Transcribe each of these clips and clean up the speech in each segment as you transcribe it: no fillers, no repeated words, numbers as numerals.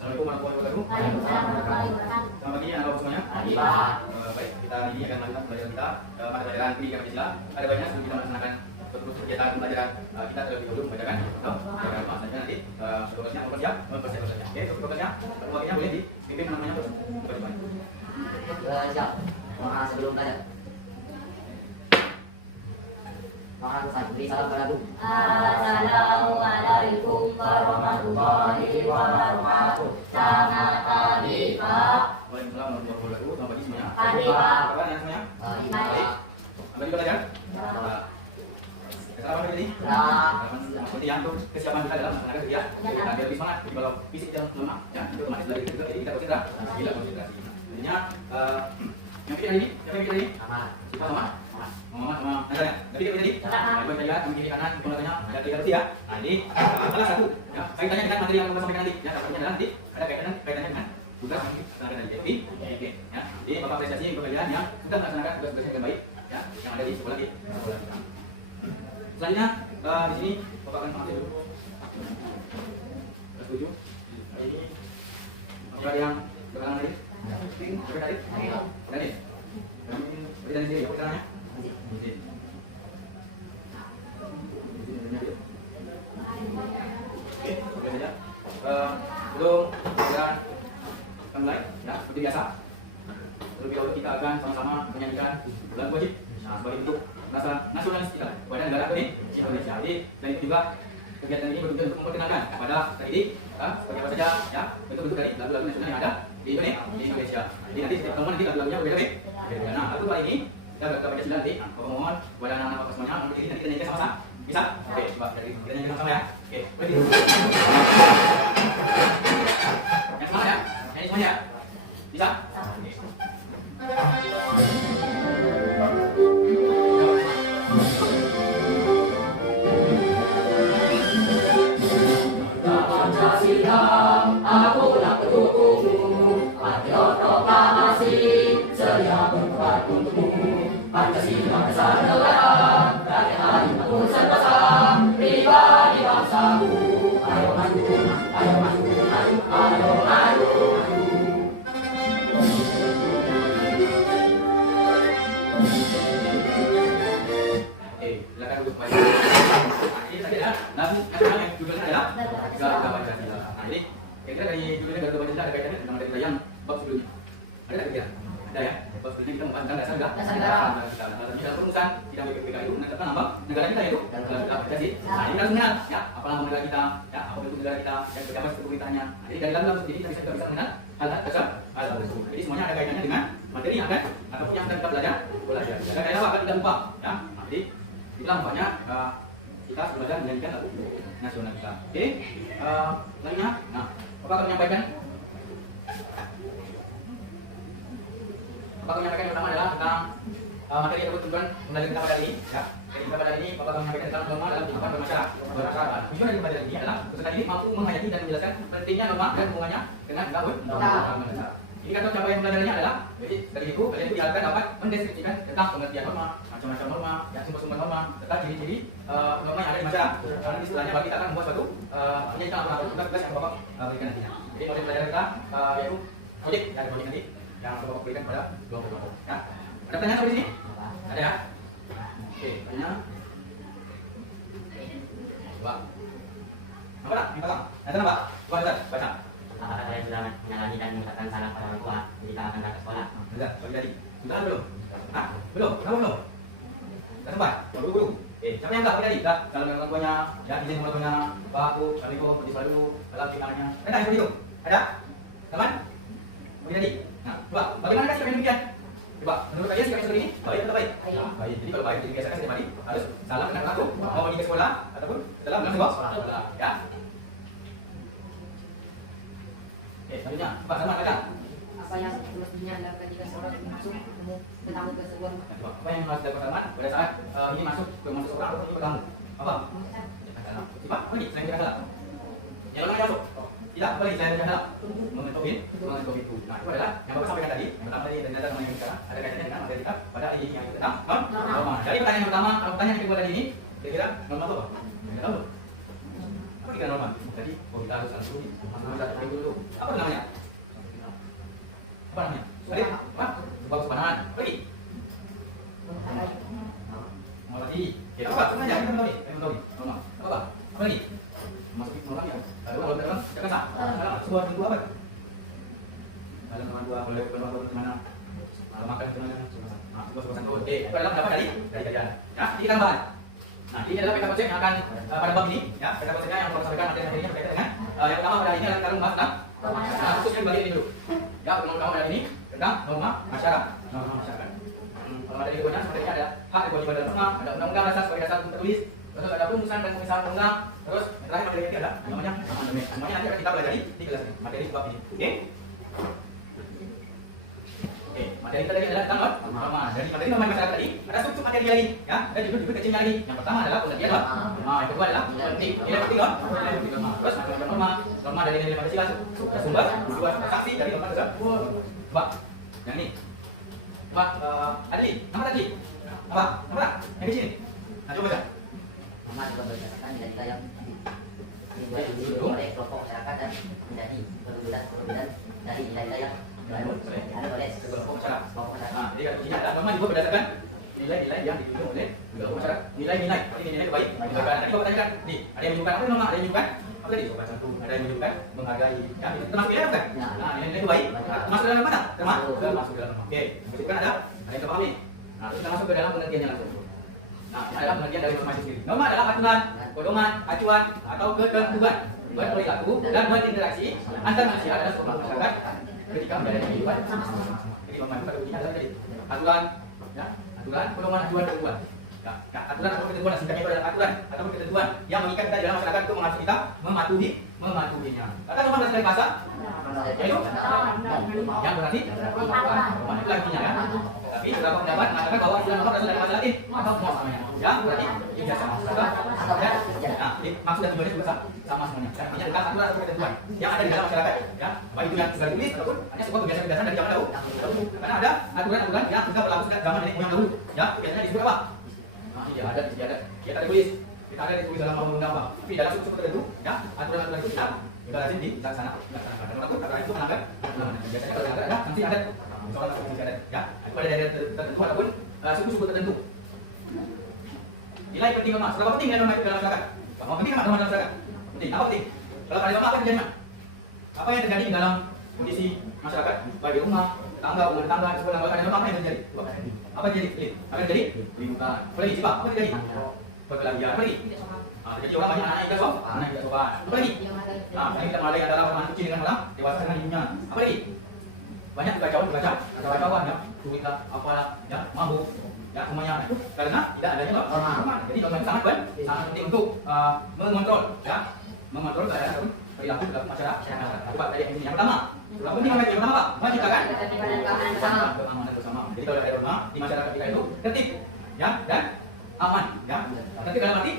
Assalamualaikum warahmatullahi wabarakatuh. Waalaikumsalam warahmatullahi wabarakatuh. Selamat pagi anak-anak semuanya. Pagi, Pak. Baik, kita hari ini akan melanjutkan pelajaran kita pada pelajaran pendidikan Pancasila. Ada banyak sebelum kita melaksanakan terus kegiatan pembelajaran kita terlebih dahulu membacakan bahasanya nanti tugasnya mempersiap. Oke, tugasnya waktunya boleh dipimpin namanya terus. Siap. Mohon sebelum belajar. Mohon beri salam pada Ibu. Assalamualaikum warahmatullahi wabarakatuh. Selamat pagi, Pak. Waalaikumsalam warahmatullahi wabarakatuh. Selamat pagi semuanya. Pagi, Pak. Apa kabar semuanya? Pagi. Apa juga belajar? Selamat pagi. Seperti yang untuk kesiapan kita dalam melaksanakan kegiatan. Biar lebih semangat. Jadi kalau fisik yang lemah, ya itu otomatis dari kita kita konsentrasi. Jadinya yang pilih hari ini, siapa yang pilih hari ini? Siapa sama? Mama sama Nazarnya. Tapi dia tadi, buat saya lihat kiri kanan, katanya ada tiga opsi ya. Nah ini salah satu. Ya, kaitannya dengan materi yang kita sampaikan nanti. Ya, dapatnya adalah nanti ada kaitannya dengan tugas yang kita laksanakan nanti. Oke, ya. Jadi bapak apresiasi untuk kalian yang sudah melaksanakan tugas-tugasnya dengan baik, ya, yang ada di sekolah kita. Selanjutnya di sini bapak akan mengambil dulu. Setuju? Ini apakah yang berkenan tadi? Berkenan tadi? Berkenan. Berkenan sendiri, berkenannya? Oke, boleh saja. Belum kita akan mulai, ya, seperti biasa. Terlebih dahulu kita akan sama-sama menyanyikan lagu wajib. Nah, sebagai bentuk rasa nasionalis kita kepada negara Indonesia. Jadi, dan itu juga kegiatan ini bertujuan untuk memperkenalkan kepada terdidik, sebagai apa saja, ya, bentuk-bentuk dari lagu-lagu nasional yang ada di Indonesia. Jadi nanti setiap teman nanti lagu-lagunya berbeda-beda. Nah, lagu kali ini kita baca sila nanti. Nah, mohon kepada anak-anak semuanya untuk berdiri nanti kita nyanyikan sama-sama. Bisa? Oke, coba dari kita nyanyikan sama-sama ya. Oke, berdiri. Yang semangat ya. Nyanyi semuanya ya. Bisa? Oke. Pancasila, akulah pendukungmu. Patriot proklamasi, sedia berbuat untukmu. Pancasila dasar negara, rakyat hari makmur sentosa, pribadi bangsaku. Ayo maju, ayo maju, maju, ayo maju, maju. Oke, silakan duduk kembali. Nah, ini tadi ya, lagu nasional yang judulnya adalah Garuda Pancasila. Nah, ini kira-kira dari judulnya Garuda Pancasila ada kaitannya dengan materi yang bab sebelumnya. Ada tak kira? Ada ya. Bab sebelumnya kita membahas tentang dasar negara. Dalam perumusan sidang BPK itu menetapkan lambang negara kita yaitu Garuda Pancasila. Nah, ini kita harus mengenal ya apa lambang negara kita, ya apa bentuk negara kita, dan seperti apa pemerintahannya. Nah, jadi dari dalam sendiri kita bisa mengenal hal-hal tersebut. Jadi semuanya ada kaitannya dengan materi yang akan ataupun yang akan kita belajar. Ada kaitannya akan tidak lupa, ya. Nah, jadi itulah makanya kita belajar menyanyikan lagu nasional kita. Oke, selanjutnya, nah, Bapak akan menyampaikan. Bapak akan menyampaikan yang pertama adalah tentang materi yang bertujuan pembelajaran kita pada hari ini. Ya, jadi kita pada hari ini Bapak akan menyampaikan tentang norma dalam kehidupan bermasyarakat. Tujuan dari pembelajaran ini adalah peserta didik mampu menghayati dan menjelaskan pentingnya norma dan hubungannya dengan negara. Ini kata capaian pembelajarannya adalah, jadi dari itu kalian itu diharapkan dapat mendeskripsikan tentang pengertian norma, macam-macam norma, ya, sumber-sumber norma, serta ciri-ciri norma yang ada di masyarakat. Karena di setelahnya baru kita akan membuat suatu menyanyikan apa tugas yang Bapak berikan nantinya. Jadi model pelajaran kita yaitu proyek, ya, ada proyek nanti yang Bapak berikan pada kelompok-kelompok. Ya. Ada pertanyaan sampai sini? Ada ya? Oke, pertanyaan. Coba. Apa nak? Minta tolong. Nanti Pak. Coba baca. Apakah kalian sudah menyalahi dan mengucapkan salam pada orang tua jika akan berangkat sekolah? Sudah, pagi tadi. Sudah belum? Ah, belum? Kenapa belum? Sudah sempat? Buru-buru. Siapa yang enggak pagi tadi? Sudah, kalau dengan orang tuanya, ya izin orang tuanya, Pak, Bu, Assalamualaikum, pergi sekolah dulu, dalam pikirannya. Ada yang begitu? Ada? Teman? Pagi tadi? Nah, coba, bagaimana sikap yang demikian? Coba, menurut kalian sikap yang seperti ini? Baik atau baik? Baik. Jadi kalau baik, jadi biasakan setiap hari harus salam dengan aku, mau pergi ke sekolah, ataupun setelah pulang sekolah. Ya. Selanjutnya, Pak Salman baca. Apa yang semestinya dilakukan jika seorang masuk bertemu bertamu ke sebuah rumah? Apa yang harus dilakukan Salman pada saat ini masuk seorang untuk bertamu? Apa? Pak, apa lagi? Saya tidak salah. Yang mana masuk? Tidak, apa lagi? Saya tidak salah. Mengenai COVID itu. Nah, itu adalah yang Bapak sampaikan tadi. Pertama tadi dan data yang kita ada kaitannya dengan materi kita pada hari ini yang kita tentang norma. Jadi pertanyaan yang pertama, kalau pertanyaan yang kedua tadi ini, kira-kira norma apa? Tidak tahu. Apa kira norma? Jadi, kita harus langsung dulu. Apa namanya? Apa namanya? Sulit? Apa? Sebab subhanahan. Pergi. Mau lagi? Oke, apa? Semuanya kita tahu nih. Kita tahu nih. Apa? Apa lagi? Masukin mau lagi ya? Kalau terang, jangan sah. Sebuah pintu apa? Kalau teman dua boleh keluar kemana? Makan kemana? Sebuah satu. Oke, itu adalah pendapat dari kajian. Ya, kita tambah. Nah, ini adalah peta konsep yang akan pada bab ini, ya, peta konsepnya yang akan sampaikan materi-materinya berkaitan dengan yang pertama pada ini adalah kita membahas tentang khususnya bagian ini dulu. Ya, pertama pada ini tentang norma masyarakat. Norma masyarakat. Kalau materi berikutnya materinya ada hak dan kewajiban dalam norma, ada undang-undang dasar sebagai dasar hukum tertulis, terus ada rumusan dan pemisahan undang, terus terakhir materi ini ada namanya amandemen. Semuanya nanti akan kita pelajari di kelas ini, materi bab ini. Oke? Oke, materi kita tadi adalah tentang norma. Dari materi norma masyarakat tadi ada struktur materi lagi, ya, ada judul kecilnya lagi. Yang pertama adalah pengertian norma. Yang kedua adalah penting. Ini penting norma. Terus ada norma dari nilai Pancasila, sumber, tujuan, saksi dari norma tersebut. Coba, yang ini. Coba, Adli, nama tadi. Apa? Apa? Yang di sini. Nah, coba baca. Norma juga berdasarkan nilai-nilai yang dibuat oleh kelompok masyarakat dan menjadi perbedaan dari nilai-nilai yang ada oleh kelompok masyarakat. kelompok masyarakat. Nah, jadi kalau di sini ada norma dibuat berdasarkan nilai-nilai yang dituju oleh kelompok masyarakat. Nilai-nilai, ini nilai itu baik. Tadi Bapak tanyakan, nih, ada yang menyebutkan apa norma? Ada yang menyebutkan apa tadi? Coba satu. Ada yang menyebutkan menghargai. Ya, itu termasuk nilai bukan? Nah, nilai itu baik. Masuk dalam mana? Termasuk dalam norma. Oke, menyebutkan ada yang terpahami. Nah, terus kita masuk ke dalam pengertiannya langsung. Nah, ini adalah pengertian dari norma itu sendiri. Norma adalah aturan, pedoman, acuan, atau ketentuan berperilaku dan berinteraksi antar manusia dan sebuah masyarakat ketika menjalani kehidupan. Jadi norma itu pada bunyinya adalah tadi aturan, ya, aturan, pedoman, acuan, ketentuan. Ya, aturan atau ketentuan, singkatnya itu adalah aturan atau ketentuan yang mengikat kita di dalam masyarakat untuk mengharuskan kita mematuhinya. Kata norma berasal dari bahasa, yaitu yang berarti norma itu artinya kan. Tapi beberapa pendapat mengatakan bahwa istilah norma berasal dari bahasa Latin atau norma namanya. Ya, berarti ini biasa sama. Nah, maksud dan tujuannya juga sama semuanya. Artinya adalah aturan atau ketentuan yang ada di dalam masyarakat. Ya, baik itu yang sudah ditulis ataupun hanya sebuah kebiasaan-kebiasaan dari zaman dahulu. Karena ada aturan-aturan yang sudah berlaku sejak zaman nenek moyang dahulu. Ya, biasanya disebut apa? Nah, ini ada, di sini ada. Kita ada tulis. Kita ada ditulis dalam undang-undang apa? Tapi dalam suku tertentu, ya, aturan-aturan itu kita lazim dilaksanakan. Karena aturan itu melanggar. Biasanya kalau melanggar ada sanksi adat. Misalnya sanksi adat, ya. Itu pada daerah tertentu ataupun suku-suku tertentu. Nilai penting norma. Seberapa penting nilai norma itu dalam masyarakat? Mau penting apa norma dalam masyarakat? Penting. Apa penting? Kalau ada norma apa yang terjadi? Apa yang terjadi di dalam kondisi masyarakat? Baik di rumah, tetangga, umur tetangga, sekolah, ada norma apa yang terjadi? Apa yang terjadi? Apa yang terjadi? Lingkungan. Apa lagi? Coba. Apa yang terjadi? Perkelahian. Apa lagi? Terjadi orang banyak anak yang tidak sopan. Apa lagi? Ini kita mulai adalah orang kecil dengan orang dewasa dengan ibunya. Apa lagi? Banyak kekacauan, ya, duit apalah, ya, mabuk, ya, semuanya. Karena tidak adanya norma. Jadi norma itu sangat penting untuk mengontrol, ya, mengontrol keadaan ataupun perilaku masyarakat. Coba tadi yang pertama, yang penting yang pertama apa? Menciptakan keamanan bersama. Jadi kalau ada norma di masyarakat kita itu tertib, ya, dan aman, ya. Tertib dalam arti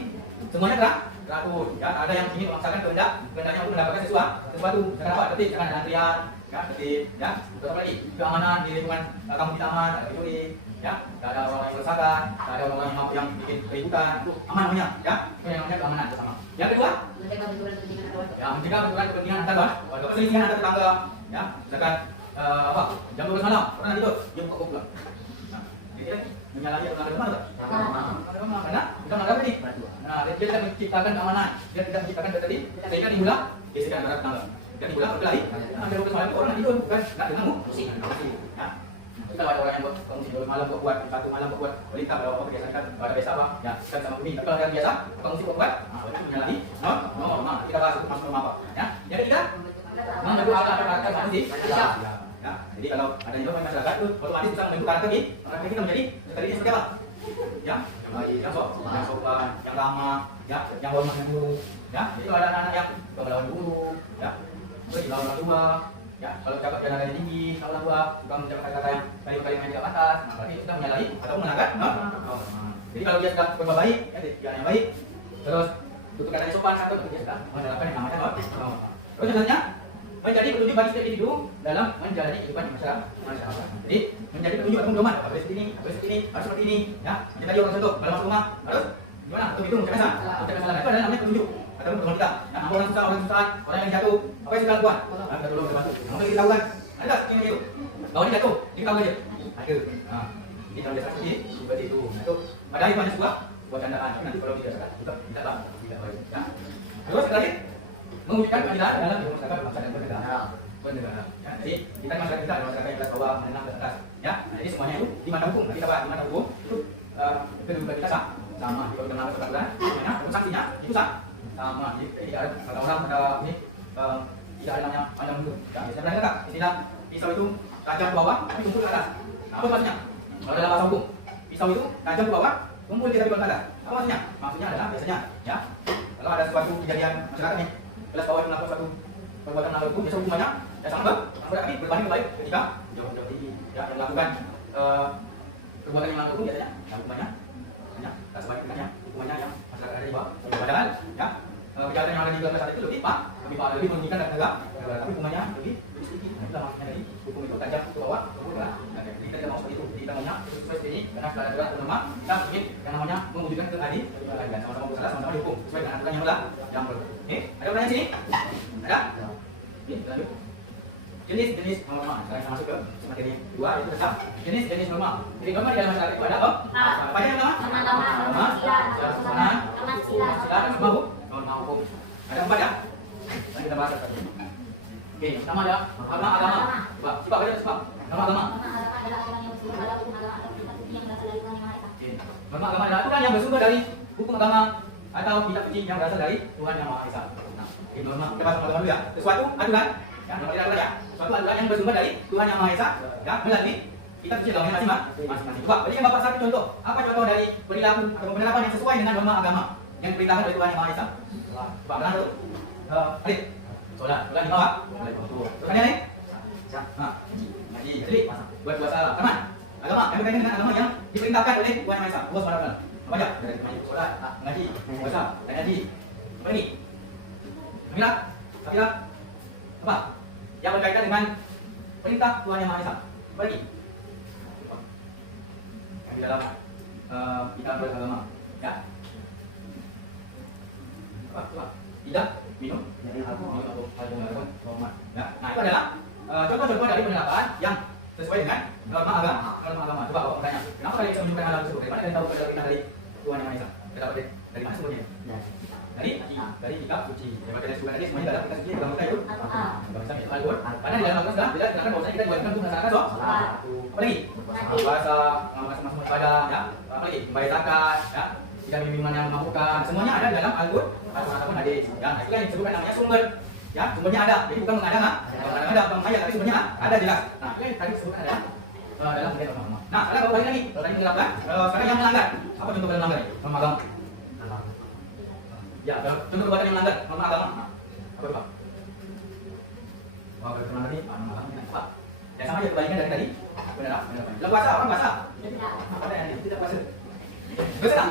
semuanya teratur, ya. Ada yang ingin memaksakan kehendaknya untuk mendapatkan sesuatu. Jangan apa? Tertib, jangan ada antrian. Ya, jadi, ya, terus apa lagi? Keamanan di lingkungan kamu di taman, ada pencuri, ya, tidak ada orang yang meresahkan, tidak ada orang yang bikin keributan, itu aman namanya, ya, itu yang namanya keamanan bersama. Yang kedua, mencegah benturan kepentingan antar warga, perselisihan antar tetangga, ya, misalkan apa? Jam 12 malam, orang tidur, dia buka pulang. Nah, jadi menyalahi aturan agama apa? Karena kita melanggar ini. Nah, dia tidak menciptakan keamanan, dia tidak menciptakan tadi, sehingga timbullah gesekan antara tetangga. Dan dibilang berkelahi, ada 12 malam itu orang tidur, bukan? Nggak denganmu, pusing. Ya. Kita ada orang yang bangun 12 malam buat 1 malam buat berita kalau apa kebiasaan kan, ada biasa apa, ya, kan sama kuning. Tapi kalau yang biasa, bangun buat, nah, itu menyalahi norma. Kita bahas itu masuk norma apa? Ya. Yang ketiga, membentuk karakter manusia. Ya. Jadi kalau ada yang masyarakat itu otomatis bisa membentuk karakter kita menjadi seperti seperti apa? Ya, yang baik, yang sopan, yang ramah, ya, yang hormat yang guru. Ya, jadi kalau ada anak-anak yang melawan guru, ya. Lawan orang tua, ya, kalau cakap jangan ada tinggi, kalau orang tua suka mengucapkan kata-kata yang kalimat-kalimat yang tidak pantas, nah berarti itu sudah menyalahi atau melanggar. Jadi kalau dia sudah berbuat baik, ya, dia yang baik, terus tutur katanya sopan, atau dia sudah menerapkan yang namanya norma. Terus selanjutnya menjadi petunjuk bagi setiap individu dalam menjalani kehidupan masyarakat. Jadi menjadi petunjuk atau pedoman, harus seperti ini, harus seperti ini, ya. Jadi tadi orang contoh, kalau masuk rumah harus gimana? Untuk itu mengucapkan salam itu adalah namanya petunjuk. atau teman kita, yang orang susah, orang yang jatuh, apa yang kita lakukan? Kita tolong, kita bantu. Apa yang kita lakukan? Ada tak yang itu? Lawan ini jatuh, kita tahu aja. Ada. Jadi kalau dia sakit, seperti itu. Itu padahal itu hanya sebuah candaan. Nanti kalau tidak sakit, kita bang, tidak boleh. Terus terakhir, mewujudkan keadilan dalam masyarakat bangsa dan bernegara. Ya, jadi kita masyarakat kita adalah masyarakat yang kelas bawah, menengah ke atas. Ya, nah, jadi semuanya itu di mata hukum. Kita bahas di mata hukum itu kedudukan kita sama. Kalau kita melakukan peraturan, sanksinya itu sama. Jadi tidak ada kata orang kata ini tidak ada namanya panjang mundur. Ya, saya pernah dengar istilah pisau itu tajam ke bawah, tapi tumpul ke atas. Nah, apa maksudnya? Kalau dalam bahasa hukum, pisau itu tajam ke bawah, tumpul kita ke atas. Apa maksudnya? Maksudnya adalah biasanya, ya, kalau ada suatu kejadian masyarakat nih, kelas bawah melakukan suatu perbuatan melanggar hukum, biasa hukumannya ya sama, tapi berbanding terbalik ketika jauh-jauh tinggi, ya, yang melakukan perbuatan yang melanggar hukum biasanya, ya, hukumannya hanya tak sebaliknya, hukumannya yang masyarakat ada di bawah. Padahal, ya, kejahatan yang ada di belakang saat itu lebih merugikan dan tegak, tapi hukumannya lebih sedikit. Nah, itulah maksudnya dari hukum itu tajam ke bawah, tumpul ke atas. Jadi kita tidak mau seperti itu. Jadi kita maunya sesuai seperti ini, karena setelah aturan norma kita ingin yang namanya mewujudkan keadilan, sama-sama berusaha, sama-sama dihukum sesuai dengan aturan yang berlaku. Oke, ada pertanyaan sini? Ada? Oke, lanjut. Jenis-jenis norma. Sekarang kita masuk ke materi kedua, yaitu tentang jenis-jenis norma. Jadi norma di dalam masyarakat itu ada apa? Apa yang pertama? Norma, sila, norma hukum. Ada 4 ya? Nanti kita bahas satu. Oke, yang pertama ada norma agama. Coba, baca sebab. Norma agama. Norma agama adalah aturan yang bersumber dari hukum agama atau kitab suci yang berasal dari Tuhan Yang Maha Esa. Nah, ini norma. Kita bahas norma dulu ya. Sesuatu aturan, ya, norma tidak aturan ya. Suatu aturan yang bersumber dari Tuhan Yang Maha Esa, ya, melalui kitab suci dalamnya masing-masing. Coba, berikan Bapak satu contoh. Apa contoh dari perilaku atau penerapan yang sesuai dengan norma agama yang diperintahkan oleh Tuhan Yang Maha Esa? Coba, benar tuh. Alif, sholat di bawah. Terus ini? Nah, ngaji. Jadi, buat puasa aman. Agama yang berkaitan dengan agama yang diperintahkan oleh Tuhan Yang Maha Esa. Allah SWT. Apa aja? Sholat, ngaji, puasa, dan ngaji. Apa ini? Kafilah. Apa? Yang berkaitan dengan perintah Tuhan Yang Maha Esa. Apa lagi? Yang di dalam kitab agama. Ya. Apa? Tidak minum norma. Ya. Nah, itu adalah contoh-contoh dari penerapan yang sesuai dengan norma agama. Coba Bapak bertanya, kenapa kalian bisa menunjukkan hal tersebut? Dari mana kalian tahu perintah dari Tuhan Yang Maha Esa? Kita dapat dari mana sumbernya? Dari kitab suci. Yang kita sebutkan tadi semuanya dalam kitab suci dalam kita itu. Bahasa Al-Qur'an. Karena di dalam Al-Qur'an sudah dikatakan bahwasanya kita diwajibkan untuk melaksanakan sholat. Apa lagi? Puasa, masing-masing ibadah, ya. Apa lagi? Membayar zakat, ya. Tidak minuman yang memabukkan. Semuanya ada dalam Al-Qur'an ataupun hadis. Ya, nah, itu yang disebutkan namanya sumber. Ya, sumbernya ada. Jadi bukan mengada-ngada, tapi sumbernya ada jelas. Nah, itu yang tadi disebutkan adalah dalam hadis norma. Nah, sekarang kalau balik lagi, kalau tadi menerapkan, sekarang yang melanggar. Apa contoh melanggar ini? Norma agama. Ya, contoh perbuatan yang melanggar norma agama. Apa itu, Pak? Wah, kalau melanggar ini norma agama ini apa? Ya sama aja kebalikan dari tadi. Benar. Dalam puasa, orang puasa. Ada yang tidak puasa. Dosa tak?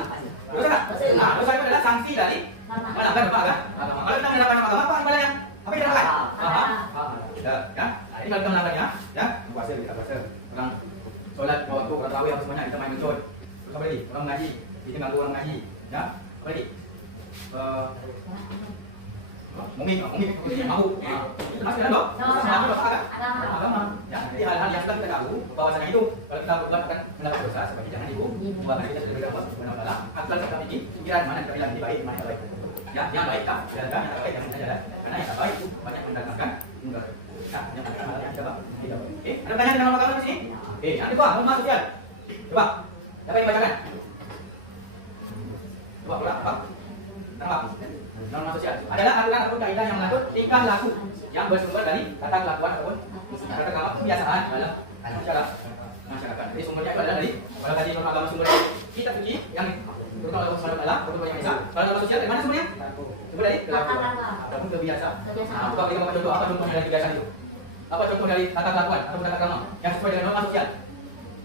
Nah, dosa itu adalah sanksi dari melanggar norma agama. Kalau kita menerapkan norma agama, apa ibadahnya? Apa yang dilakukan? Ya, kan? Nah, ini kalau kita melanggarnya, ya, puasa kita puasa. Orang sholat waktu orang tarawih apa semuanya kita main mencuri. Terus apa lagi? Orang ngaji, kita ganggu orang ngaji. Ya, apa lagi? Mungkin mau. Itu masih ada dong? Agama. Ya, jadi hal-hal yang sudah kita tahu bahwasanya itu kalau kita berbuat akan mendapat dosa seperti jangan itu. Bahkan kita sudah berdoa kepada Allah. Asal kita bikin pikiran mana yang kita bilang baik, mana yang baik. Ya, yang baik tak jalan, yang baik jangan jalan. Karena yang baik itu banyak mendatangkan mudarat. Ya, yang ada hal yang coba. Oke, ada pertanyaan dengan norma agama di sini? Oke, yang kedua norma sosial. Coba, siapa yang bacakan? Coba, apa? Norma sosial adalah aturan ataupun kaidah yang mengatur tingkah laku yang bersumber dari tata kelakuan ataupun tata kebiasaan dalam masyarakat. Jadi sumbernya itu adalah dari kalau tadi norma agama sumbernya kitab suci yang turun oleh Allah Subhanahu wa taala, Tuhan Yang Maha Esa. Kalau norma sosial dari mana sumbernya? Sumber dari kelakuan ataupun kebiasaan. Nah, coba berikan contoh apa contoh dari kebiasaan itu? Apa contoh dari tata kelakuan ataupun tata krama yang sesuai dengan norma sosial?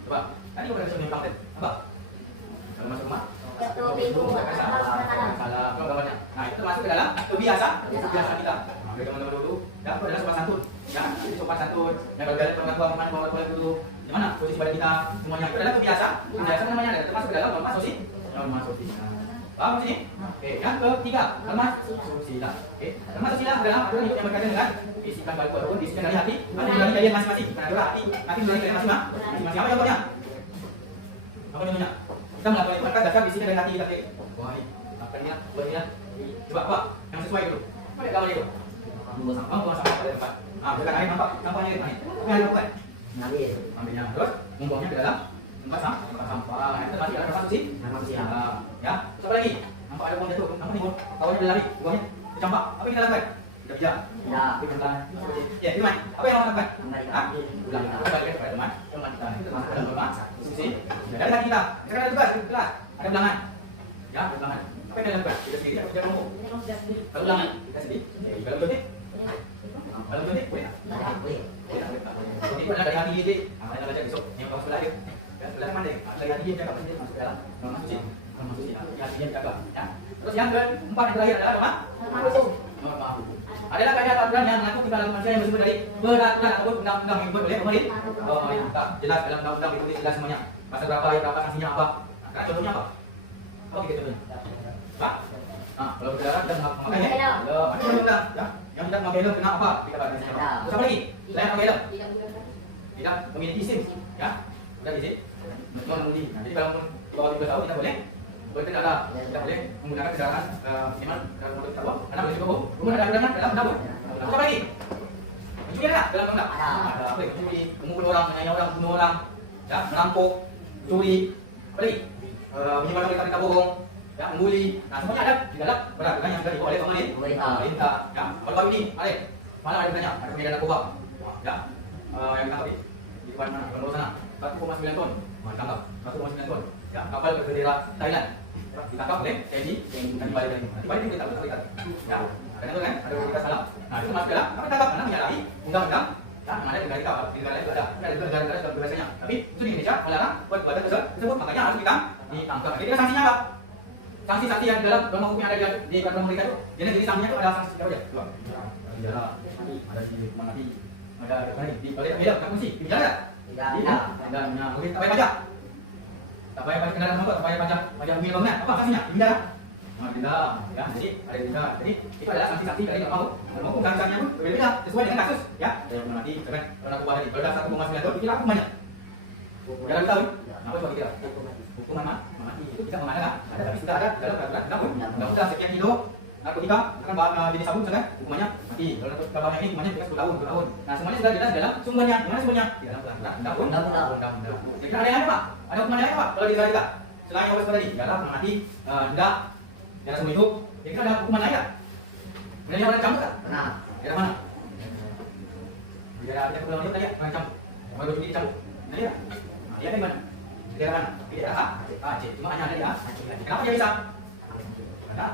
Coba. Tadi udah disebutkan praktek. Apa? Kalau masuk rumah salah gambarnya. Nah, itu termasuk ke dalam kebiasaan kita. Nah, dari teman-teman dulu, ya, itu adalah sopan santun. Ya, jadi sopan santun. Yang berbeda dengan orang tua, orang tua dulu. Gimana posisi badan kita? Semuanya itu adalah kebiasaan. Kebiasaan namanya ada termasuk ke dalam norma sosial. Norma sosial. Paham sini? Oke, yang ketiga, termasuk-sila. Oke, termasuk-sila adalah aturan hidup yang berkaitan dengan bisikan balik ataupun bisikan dari hati. Hati dari kalian masing-masing. Bukan adalah hati dari kalian masing-masing. Apa contohnya? Apa contohnya? Kita melakukan dasar bisikan dari hati kita. Wah, apa ini? Coba apa? Yang sesuai dulu. Apa gambar itu? Buang sampah pada tempat. Bukan air nampaknya air. Apa yang dilakukan? Ambilnya. Terus membuangnya ke dalam tempat sampah. Itu masih ada termasuk sih? Ya. Terus apa lagi? Nampak ada buang jatuh. Nampak nih buang. Kawannya udah lari. Buangnya tercampak. Apa yang kita lakukan? Kita pijak. Ya, gimana? Apa yangเราlakukan? Ulang. Kembali kepada teman kita. Itu termasuk dalam norma susi. Dari hati kita. Sekarang ada tugas. Ada bilangan. Ya, bilangan. Apa yang kita lakukan? Kita sendiri atau kita kelompok? Kalau bilangan, kita sendiri. Kalau betul kalau betul boleh tak? Jadi itu adalah dari hati dia. Kita baca besok. Yang kamu sebelah dia. Sebelah mana? Dari hati dia cakap dia masuk ke dalam. Norma susi. Hati dia cakap. Ya. Terus yang keempat yang terakhir adalah norma hukum. Norma hukum adalah kaedah aturan yang mengatur tingkah laku manusia yang bersumber dari peraturan ataupun undang-undang yang dibuat oleh pemerintah. Jelas dalam undang-undang itu jelas semuanya. Pasal berapa, ayat berapa, sanksinya apa. Nah, contohnya apa? Apa kita contohnya? Pak? Kalau berdarah dan memakai helm. Ada undang-undang ya. Yang tidak memakai helm kena apa? Kita bahas. Terus apa lagi? Selain memakai helm? Tidak memiliki SIM, ya. Sudah izin. Mengemudi. Jadi kalau bawa 13 tahun kita boleh berkendara. Tidak boleh menggunakan kendaraan minimal kendaraan motor terbuang karena boleh juga kemudian ada aturannya dalam undang-undang. Terus apa lagi? Mencuri ada dalam undang-undang. Ada apa? Mencuri, memukul orang, menganiaya orang, bunuh orang, ya, merampok, curi, apa lagi? Menyebarkan berita bohong, ya, membuli. Nah, semuanya ada di dalam peraturan yang sudah dibuat oleh pemerintah. Ya, baru ini, malam ada bertanya, ada pengedar narkoba, ya, yang ditangkap di depan mana? Di luar sana, 1,9 ton, ditangkap 1,9 ton. Ya, kapal berbendera Thailand ditangkap oleh TNI dan dibalik lagi. Dibalik itu kita lihat. Ya, karena itu kan ada berita salah. Nah, itu masuk dalam apa ditangkap karena menyalahi undang-undang. Ya, yang ada di negara kita, di negara itu ada. Ada negara-negara sudah berbahasanya. Tapi itu di Indonesia melarang perbuatan tersebut, makanya harus ditangkap. Jadi sanksinya apa? Sanksi-sanksi yang dalam norma hukum yang ada di peraturan pemerintah itu, jadi sanksinya itu ada sanksi apa aja? Dua. Penjara, ada di hukuman mati, ada di balik penjara, kan kunci, di penjara. Tidak. Nah, mungkin tak bayar pajak. Tak bayar pajak kendaraan motor, tak bayar pajak bumi bangunan. Apa sanksinya? Di penjara. Dendam, ya. Jadi ada denda. Jadi itu adalah sanksi-sanksi dari norma hukum. Sanksinya pun berbeda sesuai dengan kasus, ya. Ada hukuman mati, kan? Kalau narkoba tadi, kalau dah 1,9 tahun, dikira hukumannya. Dalam tahun. Apa coba dikira? Hukuman mati. Itu bisa memandang ada, tapi sudah ada dalam peraturan undang-undang sekian kilo narkotika akan jenis sabu misalkan hukumannya mati. Kalau narkoba ini hukumannya juga 10 tahun. Nah, semuanya sudah jelas dalam sumbernya. Di mana sumbernya? Di dalam peraturan undang-undang. Jadi ada yang apa? Ada hukuman lain apa? Kalau di negara kita selain yang tadi, dalam mati, denda, dalam seumur hidup. Jadi ada hukuman lain tak? Kemudian yang ada cambuk tak? Pernah. Daerah mana? Di daerah kita pulang tadi ya, cambuk. Baru di cambuk. Nah, dia. Dia di mana? Di daerah mana? Di daerah Aceh. Cuma hanya ada di Aceh. Kenapa dia bisa? Karena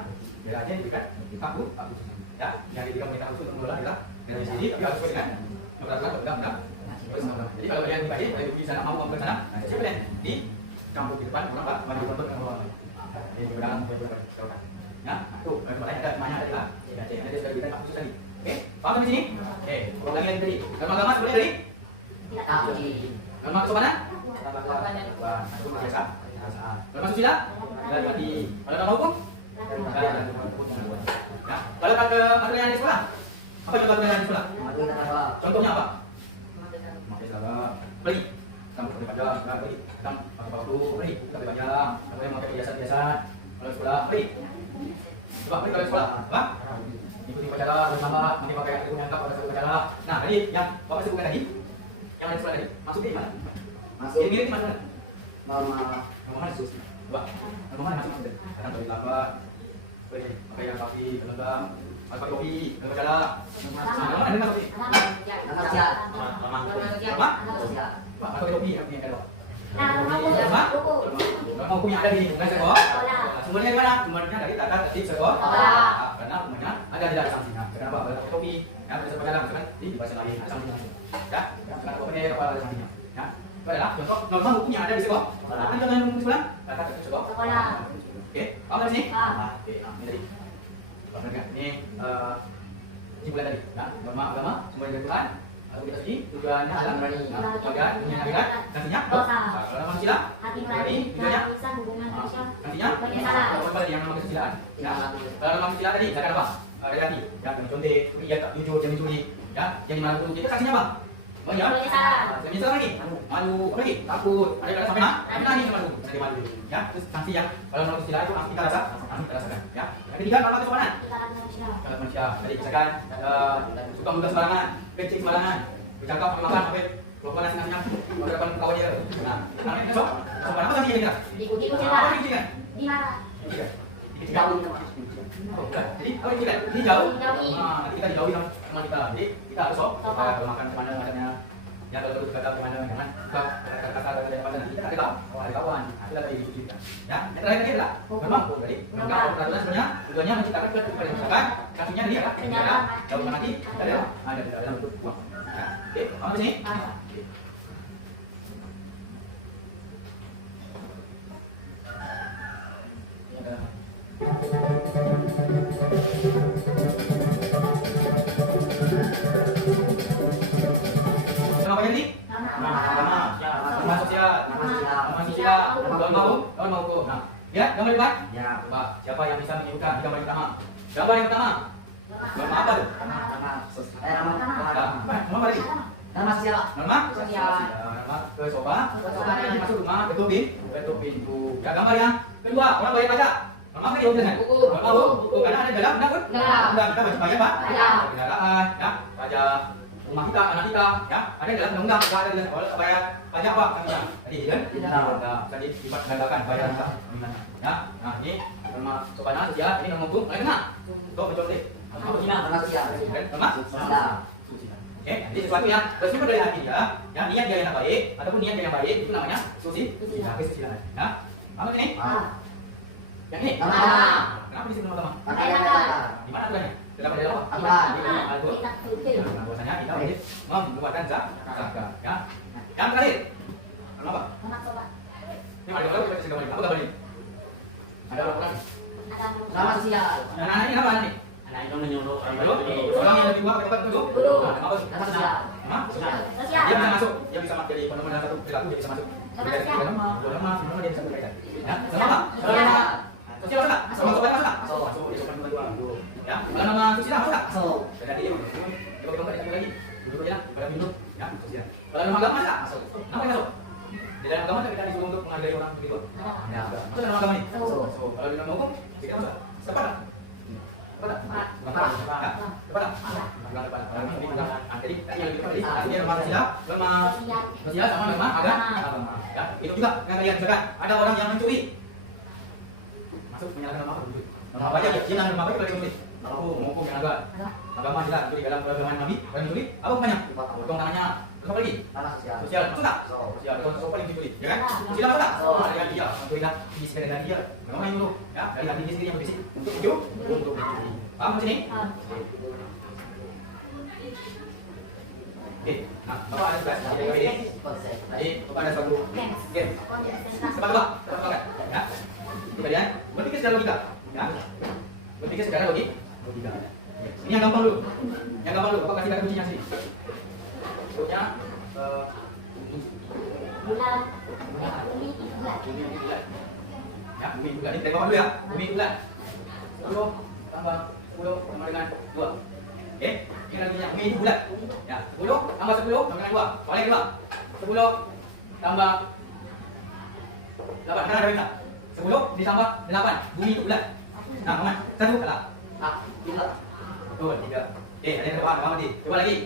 daerah Aceh diberikan Paku. Ya, yang diberikan pemerintah khusus untuk mengelola daerah dari sini, tapi harus sesuai dengan peraturan undang-undang. Jadi kalau yang dibagi, kalau di sana mau ke sana, nah siapa yang di kampung di depan orang Pak, maju untuk orang. Ini mudah-mudahan berjaya. Ya, tuh, kalau ada semuanya ada di Aceh. Ada sudah diberikan khusus tadi. Oke, paham di sini? Oke, ulang lagi tadi. Agama sebenarnya dari? Agama masuk mana? Wah, itu biasa. Kalau masuk sila, dari hati. Kalau norma hukum, ya. Kalau ke aturan yang di sekolah, apa contoh aturan yang di sekolah? Contohnya apa? Memakai seragam, beli, kamu pakai pajak, beli, kamu pakai baju, beli, pakai pajak, kamu yang pakai hiasan-hiasan. Kalau sekolah, beli. Coba beli kalau sekolah, apa? Ikuti upacara bersama, nanti pakai akun yang pada satu upacara. Nah, tadi yang bapak sebutkan tadi, yang ada di sekolah tadi, masuk di mana? Masuk ini di mana? Norma khusus. Coba, norma masuk maksudnya. Kadang dari lambat, pakai yang kaki, lengkap, pakai topi, upacara. Norma ada masuk di. Norma? Pakai topi yang punya kalau. Norma hukum yang ada di sekolah. Sumbernya dari mana? Sumbernya dari tata tertib sekolah. Karena hukumnya ada di dalam sanksinya. Kenapa? Kalau pakai topi, yang bisa berjalan, misalkan di bahasa lain ada sanksinya. Ya, karena pakai apa ada sanksinya. Ya, itu adalah contoh norma hukum yang ada di sekolah. Apa contoh yang hukum di sekolah? Tata tertib sekolah. Oke, paham dari sini? Oke, ini tadi. Ini kesimpulan tadi. Ya, norma agama, sumber dari Tuhan. Atau kita suci tujuannya adalah agar dunia akhirat nantinya Dosa. kalau dalam manusia Hati berarti nurani, tujuannya urusan hubungan manusia. nantinya Penyesalan. kembali yang namanya kesucian. Nah, kalau dalam kesucian tadi zakat apa? Dari hati, ya kami contoh, iya tak jujur, jangan mencuri, ya, yang dimana pun jadi sanksinya apa? Oh ya, Penyesalan. menyesal lagi, malu, apa lagi? Takut, ada kata sampai nangis sama malu, saya malu, ya, terus sanksi ya, kalau dalam kesucian itu kita rasakan, ya. Yang ketiga norma kesopanan. Ikaran manusia. Kalau manusia, jadi misalkan suka mudah sembarangan, kencing sembarangan, bercakap pakai makan, sampai lupa nasi-nasinya, pada depan kawan dia. Nah, namanya besok, sopan apa tadi yang kira? Diikuti Apa ujian. yang kira? Dimarah. Ketiga. Jauh. Oh, bukan. Jadi apa yang kira? Ini jauh. Dijauhi. Nah, nanti kita dijauhi sama teman kita. Jadi kita harus Sopan. kalau makan kemana katanya. Ya kalau kita kata kemana jangan suka kata-kata dari mana nanti kita ada tahu. Oh, ada kawan. Nah, kita lagi diskusi kita. Ya, yang terakhir adalah memang jadi menganggap peraturan sebenarnya tujuannya menciptakan kepada masyarakat. Kasihnya dia kan. Ya, kalau nanti ada dalam bentuk uang. Ya, oke, apa sini? Nama apa jadi? Nama sosial, nama sosial, kawan mau hukum. Nah, lihat gambar depan. Ya. Pak, siapa yang bisa menyebutkan gambar yang pertama? Gambar yang pertama. Nama apa tuh? Nama Nama apa lagi? nama sosial. Nama? Sosial. Nama kesopanan. Kesopanan. Masuk rumah, ketuk pintu. Ya, gambar yang kedua, orang bayar pajak. Nama apa yang jelaskan? Buku. Buku. Karena ada dalam, benar pun? Dalam. Kita wajib bayar, Pak. Bayar. Kendaraan, ya, pajak rumah kita, anak kita, ya, ada dalam undang-undang, kita ada dalam kalau bayar pajak apa? Tadi kan? Nah, tadi sifat gandakan bayar kita. Ya, nah ini nama sopanan sosial, ini nama hukum, mulai kena. Kau mencontoh. Nama sosial. Nama? Sosial. Oke, jadi sesuatu yang bersumber dari hati dia, ya, niat dia yang baik ataupun niat dia yang baik itu namanya kesucian. Ya, apa ini? Yang ini? Kenapa disebut nama-nama? Di mana aturannya? Terdapat dalam apa? Al-Qur'an. Nah, bahwasanya kita wajib mengeluarkan zakat, ya. Yang terakhir, apa? Ini ada gambar, kita kasih gambar ini. Apa gambar ini? Ada orang. Nama sosial. Nah, ini apa ini? Anak itu menyuruh Orang yang lebih tua pakai apa itu? Guru. Nah, apa? Nama sosial. Hah? Dia bisa masuk, dia bisa jadi penemuan satu perilaku, dia bisa masuk. Dua nama, dia bisa berkaitan. Ya, nama apa? Sosial masuk tak? Sama sobat masuk tak? Masuk, dia sopan dua. Ya, kalau nama sosial masuk tak? Masuk. Jadi dia coba gambar lagi. Duduk aja, pada pintu. Ya, sosial. Kalau nama agama masuk tak? Masuk. Nama yang masuk? Di dalam agama kita disuruh untuk menghargai orang begitu. Ya, masuk nama agama ini. Masuk. Kalau di nama hukum, kita masuk. Tepat tak? Tepat tak? Tepat tak? Tepat tak? Jadi tadi yang lebih tepat tadi nama sosial, sosial sama nama agama. Ya, itu juga yang kalian misalkan ada orang yang mencuri. Masuk menyalahkan nama apa? Nama apa aja? Cina nama apa itu lagi mencuri? Hukum yang agama jelas. Jadi dalam agama Nabi, orang mencuri apa hukumannya? Potong tangannya. Terus apa lagi? Nama sosial. Sosial, masuk tak? Sosial, itu paling mencuri, ya kan? Sosial masuk tak? Ada yang dia, mencuri lah, fisik dari dia. Memang yang dulu, ya dari hati dia sendiri yang berbisik untuk mencuri, untuk mencuri. Paham sini? Oke, nah, Bapak ada tugas di DKW ini. Jadi, Bapak ada suatu game. Sebab ya. Kemudian berpikir secara logika, ya. Berpikir secara logika. Ini yang gampang dulu. Yang gampang dulu, Bapak kasih kata kuncinya sini. Berikutnya bulan. Ya, bumi bulan ini dari Bapak dulu ya. Bumi bulan. 10 tambah 10 sama dengan 2. Oke, ini nantinya bumi bulan. Ya, 10 tambah 10 sama dengan 2. Soalnya kedua. 10 tambah 8. Kan ada berita. 10 ditambah 8. Bumi itu bulan. Nah, Muhammad, 1 kalah. Tiga. Betul, 3. Oke, ada yang terpaham, Muhammad. Coba lagi.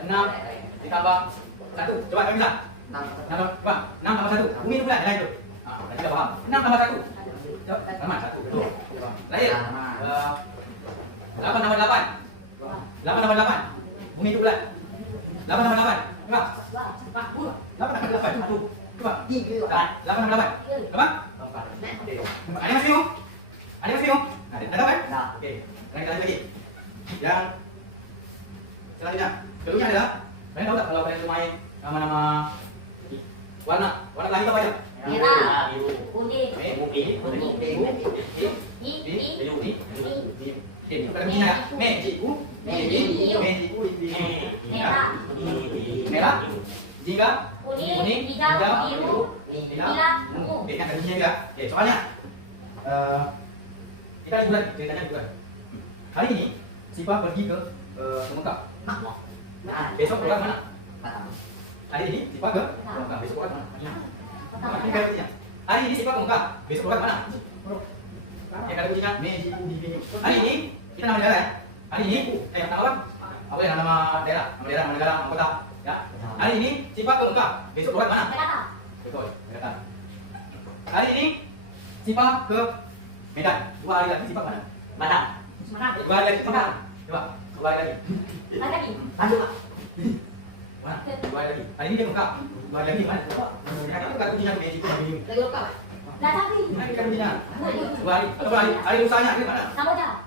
6 ditambah 1. Coba kami bisa. 6 tambah 1. Bumi itu bulan, ya itu. Nah, kita paham. 6 tambah 1. Coba, sama 1. Betul. Lahir. 8 tambah 8. 8 tambah 8. Bumi itu bulan. 8 tambah 8. Coba. 8 tambah 8. Coba. 8 tambah 8. Coba. Ada yang masih bingung? Ada yang masih bingung? Ada kan? Oke. Kita lanjut lagi. Yang selanjutnya, kedua adalah kalian tahu tak kalau kalian main nama-nama warna kelamin apa aja? Merah, biru, kuning, biru, hijau, ini kata kuncinya ya. Merah. Merah. Jingga. Kuning. Hijau. Biru. Nila. Ungu. Oke, kan tadinya ya. Oke, soalnya kita liburan, ceritanya liburan. Hari ini Siva pergi ke Mekah. Besok pulang mana? Hari ini Siva ke Mekah. Besok pulang mana? Ini kan kuncinya. Hari ini Siva ke Mekah. Besok pulang mana? Ya kan kuncinya. Hari ini kita nama daerah ya. Hari ini nama apa? Apa ya nama daerah? Nama daerah, nama negara, nama kota. Ya. Hari ini Siva ke Mekah. Besok pulang mana? Betul, Jakarta. Hari ini Siva ke Medan. 2 hari lagi Siva mana? Batam. 2 hari lagi Siva. Coba, 2 hari lagi. Bandung. Mana? 2 hari lagi. Hari ini dia ke Mekah. 2 hari lagi mana? Ya kan bukan kuncinya ke Medan. Mana kan kuncinya? 2 hari. Atau hari? Hari lusanya ke mana?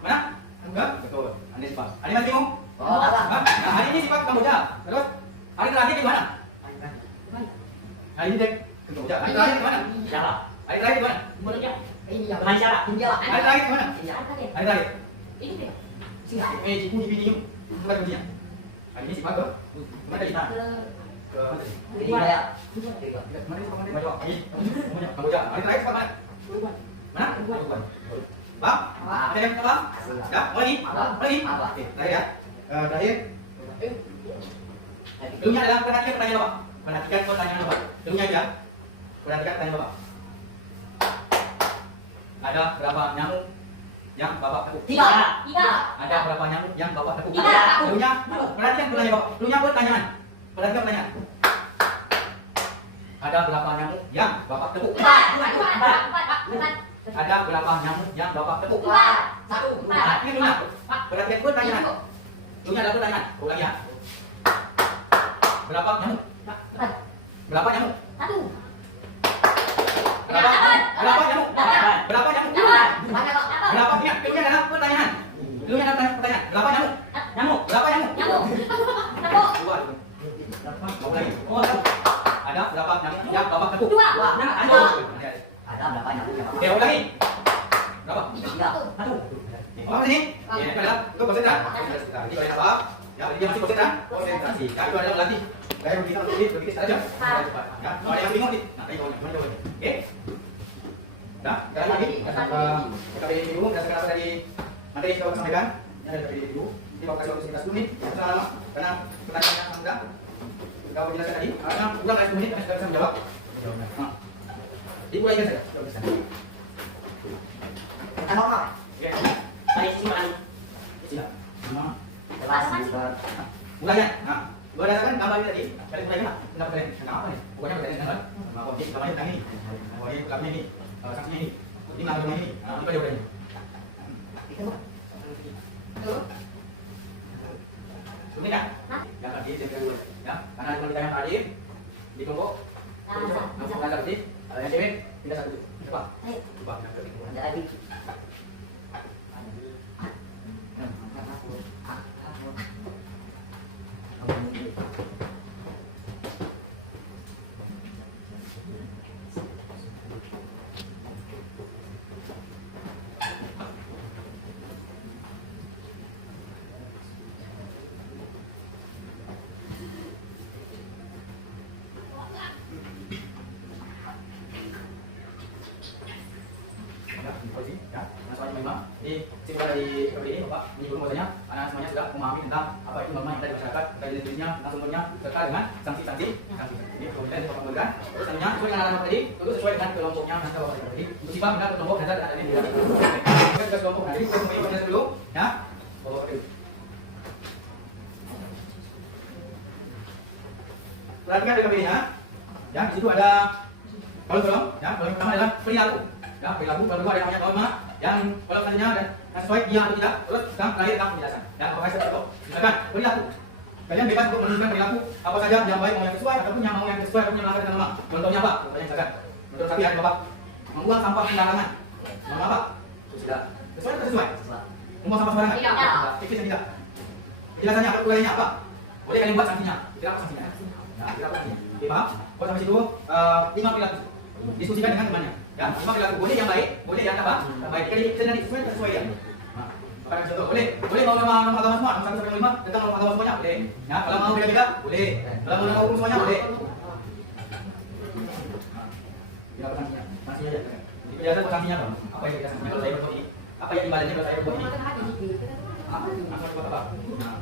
Mana? Enggak? Betul. Anda Siva. Hari lagi mau? Nah, hari ini Siva ke Kamboja. Terus hari terakhir ke mana? Hari ini dia ke Kamboja. Hari terakhir ke mana? Siapa? Hari terakhir ke mana? Malaysia. Hari terakhir ke mana? Hari terakhir. Ini Cipu di Binium. Bukan kuncinya. Hari ini Siva ke mana kita? Ke Wilayah. mana Siva mana? Kamboja. Kamboja. Hari terakhir Siva mana? Mana? Bang? Ada yang kata bang? Ya, mulai lagi. Oke, terakhir ya. Terakhir. Dulunya adalah perhatikan pertanyaan Bapak. Perhatikan pertanyaan Bapak. Dulunya ya. Perhatikan pertanyaan Bapak. Ada berapa nyamuk yang Bapak tekuk? 3. Ada berapa nyamuk yang Bapak tekuk? 3. Dulunya, perhatikan pertanyaan Bapak. Dulunya pertanyaan. Perhatikan pertanyaan. Ada berapa nyamuk yang Bapak tekuk? 4. Ada berapa nyamuk yang Bapak tekuk? 1. Ini dulunya. Perhatikan pertanyaan. Dulunya ada pertanyaan. Ulang ya. Berapa nyamuk? Berapa nyamuk? Berapa nyamuk? Berapa nyamuk? Berapa ingat? Dulunya ada pertanyaan. Dulunya ada pertanyaan. Berapa nyamuk? Nyamuk. Berapa nyamuk? Dua. Mau lagi. Oh, satu. Ada berapa nyamuk yang Bapak tekuk? 2. Ada berapa nyamuk yang Oke, ulangi. Berapa? 3. Oh, sini. Ini adalah untuk konsentrasi. Ini boleh apa? Ya, dia masih konsentrasi. Ya, itu adalah latih. Saya berpikir saja. Ya, kalau ada yang bingung, nah, ini gimana? Oke. Nah, sekali lagi, kita beri dulu berdasarkan apa tadi materi yang kita sampaikan. Ini ada beri dulu. Ini bakal kasih waktu sekitar 10 menit. Jangan lama, karena pertanyaannya sangat mudah. Kita jelaskan tadi. Karena ulang lagi 10 menit, karena kita bisa menjawab. Nah, dimulaikan saja. Normal. Oke. Dari sisi mana? Siap. Nah, Jelas. mulainya. Nah, berdasarkan gambar ini tadi, kalian mulaikan lah. Kenapa kalian? Kenapa nih? Pokoknya berkaitan dengan objek gambarnya tentang ini. Oh, ini belakangnya ini, saksinya ini, ini ngambilnya ini. Nah, itu jawabannya. Ini kan? Yang tadi yang kedua, ya. Karena kalau kita yang tadi di kelompok, langsung kan tadi, yang cewek tidak satu. Coba, coba. Ada lagi. Jadi singkat dari seperti ini Bapak menyebut bahwasanya anak semuanya sudah memahami tentang apa itu norma yang ada di masyarakat, dari dirinya, tentang sumbernya, serta dengan sanksi-sanksi. Ini kemudian Bapak berikan. Terus selanjutnya sesuai dengan arahan tadi, tentu sesuai dengan kelompoknya nanti Bapak tadi. Untuk sifat benar kelompok dan ada di dalam. Kita tugas kelompok nanti kita mulai proses dulu, ya. Bapak beri. Perhatikan dari KBD-nya. Ya, di situ ada kolom-kolom. Ya, kolom pertama adalah perilaku. Ya, perilaku. Kalau kedua ada namanya norma. Yang kalau selanjutnya dan sesuai iya atau tidak, terus sekarang terakhir tentang penjelasan. Dan apakah seperti itu? Silakan perilaku. Kalian bebas untuk menunjukkan perilaku apa saja yang baik mau yang sesuai ataupun yang mau yang sesuai ataupun yang melanggar norma. Contohnya apa? Contohnya misalkan menurut kalian Bapak membuang sampah sembarangan. Norma apa? Sudah sesuai atau sesuai? Membuang sampah sembarangan? Tidak. Fikir tidak. Penjelasannya apa? Uraiannya apa? Boleh kalian buat sanksinya? Tidak apa sanksinya? Ya, tidak apa sanksinya. Oke, paham? Kalau sampai situ 5 perilaku. Diskusikan dengan temannya. Ya, 5 perilaku boleh yang baik, boleh yang apa? Baik. Jadi sesuai ya. Nah, Sekarang contoh, boleh mau nama agama semua, 1 sampai 5 tentang nama agama semuanya, boleh. Ya, kalau mau beda-beda, boleh. Kalau mau nama hukum semuanya, boleh. Tidak apa sanksinya, sanksinya aja. Jadi kejahatan sanksinya dong. Apa yang sanksinya kalau saya berbuat ini? Apa yang imbalannya kalau saya berbuat ini? Langsung berbuat apa? Nah.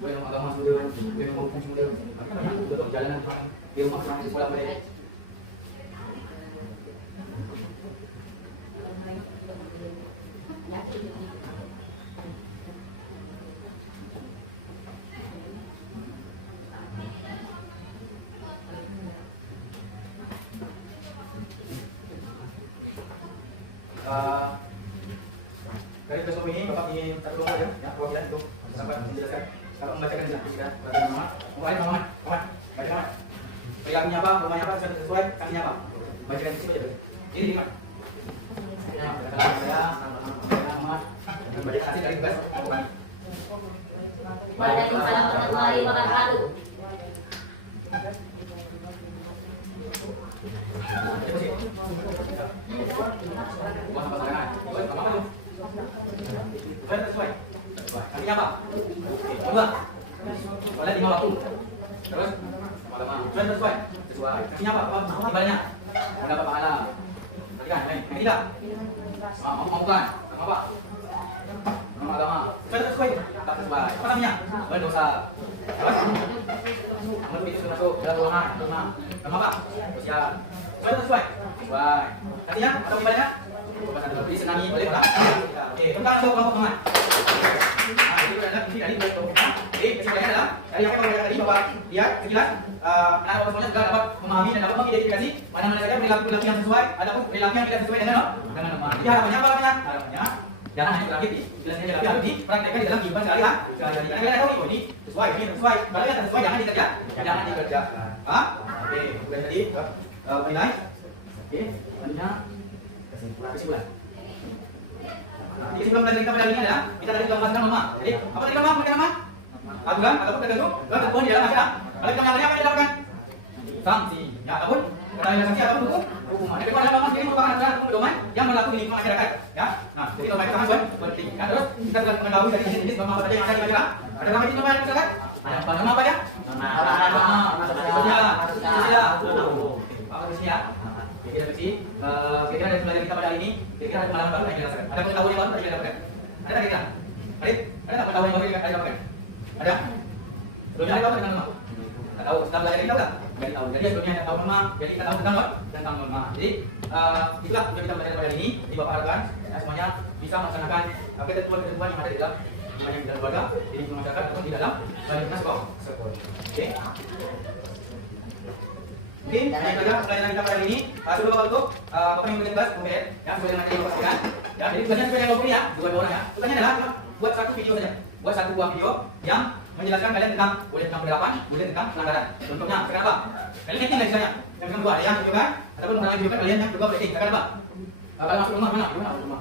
Boleh nama agama semua, boleh nama hukum semua. Apa namanya? Untuk jalanan di rumah orang di sekolah boleh. Dari besok ini Bapak ingin satu dua ya, perwakilan itu sampai menjelaskan. Kalau membacakan sudah baca nama, mulai Muhammad, baca nama. Perilakunya apa, rumahnya apa, sesuai, kakinya apa. Bacakan sisi aja. Ini lima. Saya Muhammad. Baca kasih dari tugas. Waalaikumsalam warahmatullahi wabarakatuh. Sesuai. Kakinya apa? Kedua. Soalnya 5 waktu. Terus sama-sama. Sesuai. Kakinya apa? Imbalannya. Mendapat pahala. Perhatikan, yang tidak. Mau bukan? Apa? Nama agama. Sesuai. Tak sesuai. Apa namanya? Berdosa. Terus? Menurut itu sudah masuk dalam ruangan. Nama apa? Usia. Sesuai. Sesuai. Kakinya atau imbalannya? Tapi senangi boleh tak? Oke, tentang kelompok teman. Nah, itu adalah fungsi dari kelompok. Jadi kesimpulannya adalah dari apa yang saya tadi bahwa dia sekilas anak semuanya juga dapat memahami dan dapat mengidentifikasi mana saja perilaku yang sesuai, adapun perilaku yang tidak sesuai dengan teman. Jadi harapannya apa namanya? Harapannya jangan hanya berakhir di jelasnya tapi harus dipraktekkan di dalam kehidupan sehari-hari. Karena kalian tahu ini sesuai, ini sesuai. Kalau yang sesuai jangan dikerjakan. Jangan dikerjakan. Oke, kemudian tadi menilai. Oke, selanjutnya kesimpulan. Jadi sebelum kita pada ini adalah kita tadi telah membahas nama. Jadi apa tadi nama? Mereka nama? Aturan ataupun tertentu ketentuan di dalam masyarakat. Kalau kita melanggarnya apa yang dilakukan? Sanksi. Ya, ataupun kena sanksi ataupun hukuman. Yang kedua adalah nama sendiri merupakan aturan ataupun pedoman yang berlaku di lingkungan masyarakat. Ya, nah jadi kalau kita sangat penting. Ya, terus kita juga mengetahui dari jenis nama apa saja yang ada di masyarakat. Ada nama itu nama masyarakat? Ada nama apa ya? Nama. Kira-kira dari pelajaran kita pada hari ini, kira-kira ada pengalaman baru yang kita rasakan. Ada pengetahuan yang baru yang kita dapatkan. Ada tak kira-kira? Ada tak pengetahuan yang baru yang kita dapatkan? Ada? Sebelumnya ada tahu tentang nama? Tak tahu. Setelah belajar kita tak? Jadi tahu. Jadi sebelumnya ada tahu nama, jadi kita tahu tentang nama. Jadi itulah yang kita belajar pada hari ini. Di Bapak harapkan semuanya bisa melaksanakan ketentuan-ketentuan yang ada di dalam keluarga, di lingkungan masyarakat ataupun di dalam sekolah. Oke. Mungkin ini saja pelajaran kita pada hari ini. Sebelum Bapak tutup, Bapak yang memberikan tugas konkret yang sesuai dengan yang Bapak pastikan. Ya, jadi tugasnya sesuai yang Bapak beri ya, bukan orang ya. Tugasnya adalah buat satu video saja, buat satu buah video yang menjelaskan kalian tentang boleh tentang penerapan, boleh tentang pelanggaran. Contohnya, sekarang apa? Kalian rating dari saya. Yang kedua ada yang tunjukkan ataupun orang yang tunjukkan kalian yang kedua rating. Sekarang apa? Kalau masuk rumah mana? Gimana masuk rumah?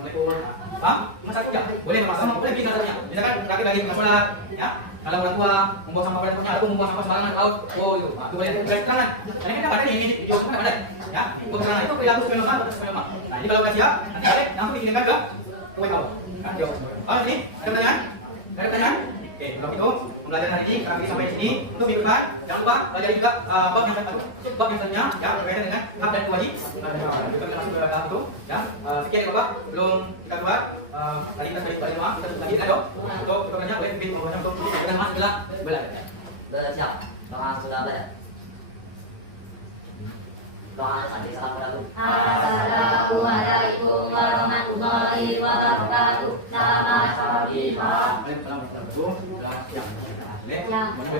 Assalamualaikum. Paham? Cuma satu ya. Boleh sama boleh pilih satunya. Misalkan laki lagi dengan sholat, ya. Kalau orang tua membuang sampah pada tempatnya, ataupun membuang sampah sembarangan laut, oh itu, itu boleh keterangan. Karena kita pada ini video semua ada, ya. Keterangan itu perilaku sesuai norma atau sesuai norma. Nah ini kalau siap, nanti kalian langsung dikirimkan ke WhatsApp. Kan jawab. Oh ini, ada pertanyaan? Ada pertanyaan? Oke, kalau itu pembelajaran hari ini kami sampai di sini. Untuk minggu depan, jangan lupa belajar juga bab yang selanjutnya, ya berkaitan dengan hak dan kewajiban. Kita masuk ke dalam itu, ya. Sekian ya Bapak, belum kita buat. Tadi kita sudah balik doang, kita tutup lagi dong. Untuk pertanyaannya boleh pimpin untuk kita mas adalah belajar. Siap. Doa sudah belajar. Doa nanti salam dahulu. Assalamualaikum warahmatullahi wabarakatuh. Selamat sore. Waalaikumsalam warahmatullahi wabarakatuh.